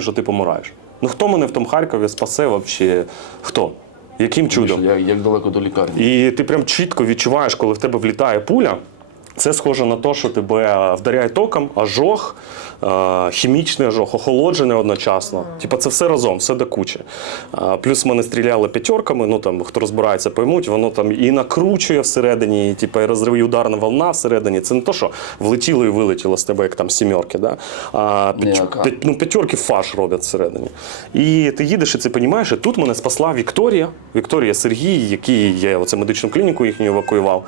що ти помираєш. Ну хто мене в тому Харкові спасе взагалі? Хто? Яким чудом? Я, як далеко до лікарні? І ти прям чітко відчуваєш, коли в тебе влітає пуля. Це схоже на те, що тебе вдаряє током, ожог, е, хімічний ожог, охолоджений одночасно. Типа це все разом, все до кучі. Е, Плюс мене стріляли п'ятерками, ну там хто розбирається, поймуть, воно там і накручує всередині, і, типа, і розрив і ударна волна всередині. Це не то, що влетіло і вилетіло з тебе, як там сімерки. Да? А п'ять- ну, п'ятерки фаш роблять всередині. І ти їдеш і це розумієш, і тут мене спасла Вікторія, Вікторія Сергій, який я оце медичну клініку їхню евакуював.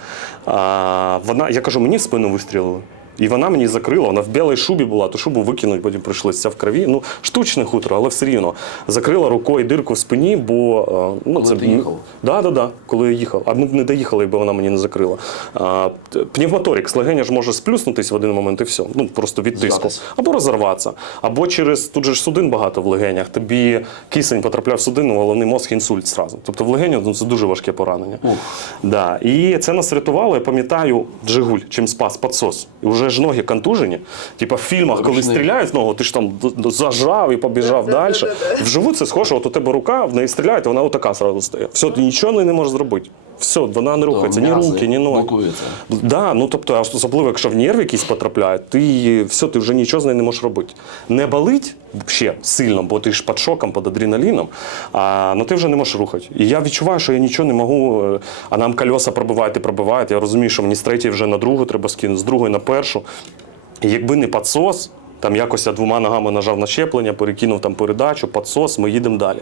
А, вона, я кажу, мені в спину вистрілили. І вона мені закрила, вона в білій шубі була, ту шубу викинуть, потім прийшлося вся в крові. Ну, штучне хутро, але все рівно. Закрила рукою дирку в спині, бо е, ну, Коли ти їхав? Да, да, да, коли я їхав. А ми б не доїхали, якби вона мені не закрила. А, т- легеня ж може сплюснутись в один момент і все. Ну просто від тиску. Або розірватися. Або через тут же ж судин багато в легенях. Тобі кисень потрапляв в судину, головний мозг, інсульт зразу. Тобто в легенях ну, це дуже важке поранення. Ух. Да. І це нас рятувало. Я пам'ятаю, Джигуль, чим спас підсос. І вже ж ноги контужені. Типа в фільмах, коли стріляють в ногу, ти ж там зажав і побіжав далі. Вживу це схоже, от у тебе рука, в неї стріляють, і вона отака зразу стає. Все, ти нічого не можеш зробити. Все, вона не рухається, ні руки, ні ноги. блокуються. Да, ну тобто, особливо, якщо в нерв якийсь потрапляє, ти все, ти вже нічого з нею не можеш робити. Не болить ще сильно, бо ти ж під шоком, під адреналіном, а ну ти вже не можеш рухати. І я відчуваю, що я нічого не можу. е, А нам кольоса пробивають і пробивають. Я розумію, що мені з третьої вже на другу треба скинути, з другої на першу. І якби не підсос, там якось я двома ногами нажав на щеплення, перекинув там передачу, підсос, ми їдемо далі.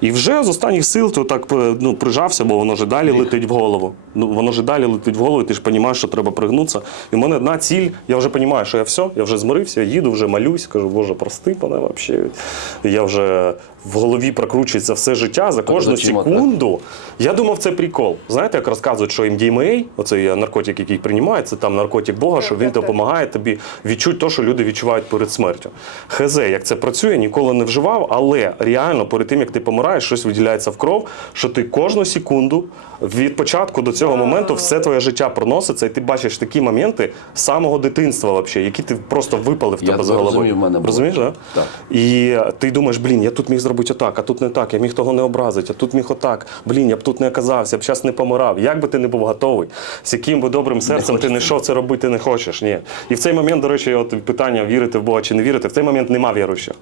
І вже з останніх сил ти так е, ну, прижався, бо воно ж далі летить в голову. Ну, воно ж далі летить в голову, і ти ж розумієш, що треба пригнутися. І в мене одна ціль, я вже розумію, що я все, я вже змирився, я їду, вже малюсь, кажу, Боже, прости мене взагалі. Я вже в голові прокручується все життя за кожну секунду. Я думав, це прикол. Знаєте, як розказують, що MDMA, оцей наркотик, який приймають, це там наркотик Бога, що він допомагає тобі відчути те, що люди відчувають перед смертю. Хз, як це працює, ніколи не вживав, але реально перед тим, як ти помираєш, щось виділяється в кров, що ти кожну секунду від початку до цього моменту все твоє життя проноситься, і ти бачиш такі моменти самого дитинства, вообще, які ти просто випали в Я тебе за тебе головою. розумію, в мене було. Розумієш, да? Так. І ти думаєш, блін, я тут міг зробити отак, а тут не так, я міг того не образити, а тут міг отак. Блін, я б тут не оказався, я б зараз не помирав. Як би ти не був готовий, з яким би добрим серцем ти не йшов це робити не хочеш. Ні. І в цей момент, до речі, от питання вірити в Бога чи не вірити, в цей момент нема віруючих.